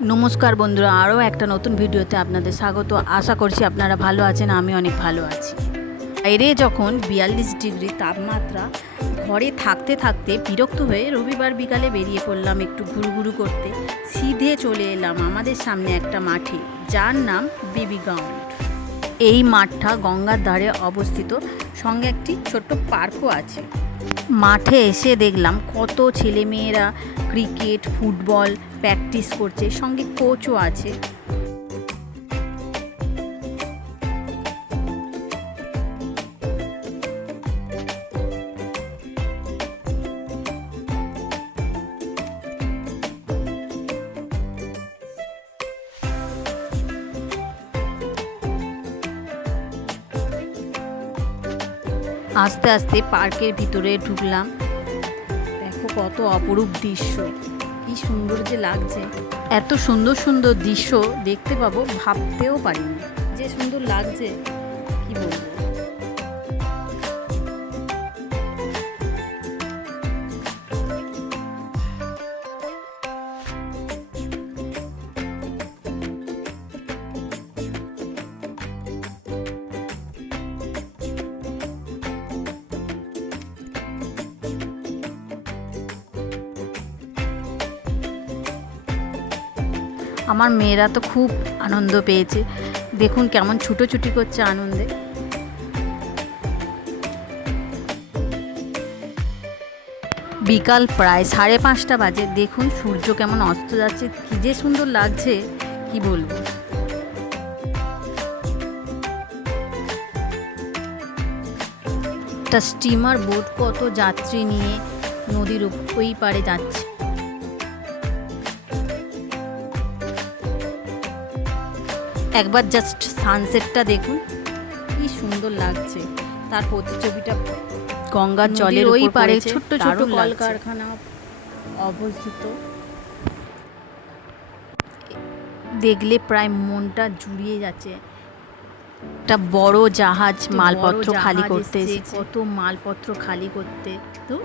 নমস্কার বন্ধুরা, আরও একটা নতুন ভিডিওতে আপনাদের স্বাগত। আশা করছি আপনারা ভালো আছেন, আমি অনেক ভালো আছি। বাইরে যখন বিয়াল্লিশ ডিগ্রি তাপমাত্রা, ঘরে থাকতে থাকতে বিরক্ত হয়ে রবিবার বিকালে বেরিয়ে পড়লাম একটু ঘুরুঘুরু করতে, সিধে চলে এলাম আমাদের সামনে একটা মাঠে, যার নাম বেবি গ্রাউন্ড। এই মাঠটা গঙ্গার ধারে অবস্থিত, সঙ্গে একটি ছোট্ট পার্কও আছে। মাঠে এসে দেখলাম কত ছেলেমেয়েরা ক্রিকেট ফুটবল প্র্যাকটিস করছে সঙ্গে কোচও আছে। আস্তে আস্তে পার্কের ভিতরে ঢুকলাম। দেখো কত অপরূপ দৃশ্য। কি সুন্দর যে লাগছে। এত সুন্দর সুন্দর দৃশ্য দেখতে পাবো, ভাবতেও পারিনি। যে সুন্দর লাগছে, কি বলব? আমার মেয়েরা তো খুব আনন্দ পেয়েছে। দেখুন কেমন ছুটোছুটি করছে আনন্দে। বিকাল প্রায় সাড়ে পাঁচটা বাজে। দেখুন সূর্য কেমন অস্ত যাচ্ছে। কী যে সুন্দর লাগছে, কি বলব। একটা স্টিমার বোট কত যাত্রী নিয়ে নদীর ওই পারে যাচ্ছে। একবার জাস্ট সানসেটটা দেখুন। কি সুন্দর লাগছে। তার প্রতিছবিটা গঙ্গার জলের ওই পারে ছোট্ট ছোট্ট কলকারখানা অবস্থিত। দেখলে প্রায় মনটা জুড়িয়ে যাচ্ছে। একটা বড় জাহাজ মালপত্র খালি করতে কত মালপত্র খালি করতে। তো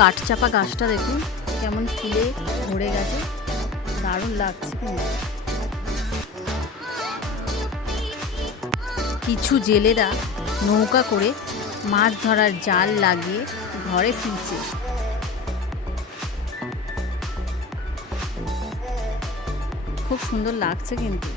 কাঠচাপা গাছটা দেখুন, কেমন ফুলে ভরে গেছে। দারুণ লাগছে কিছু জেলেরা নৌকা করে মাছ ধরার জাল লাগিয়ে ঘরে ফিরছে। খুব সুন্দর লাগছে কিন্তু।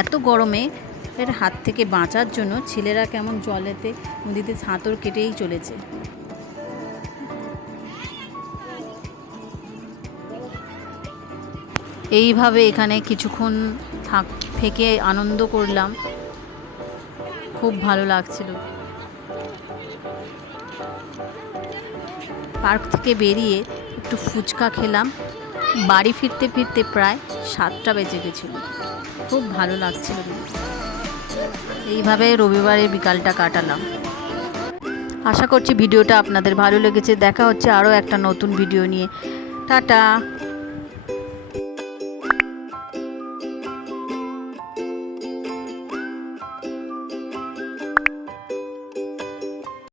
এত গরমে এর হাত থেকে বাঁচার জন্য ছেলেরা কেমন জলেতে নদীতে সাঁতর কেটেই চলেছে। এইভাবে এখানে কিছুক্ষণ থাক থেকে আনন্দ করলাম। খুব ভালো লাগছিল। পার্ক থেকে বেরিয়ে একটু ফুচকা খেলাম। বাড়ি ফিরতে ফিরতে প্রায় সাতটা বেজে গেছিল। খুব ভালো লাগছিল। এইভাবে রবিবারে বিকালটা কাটালাম। আশা করছি ভিডিওটা আপনাদের ভালো লেগেছে। দেখা হচ্ছে আরও একটা নতুন ভিডিও নিয়ে। টাটা।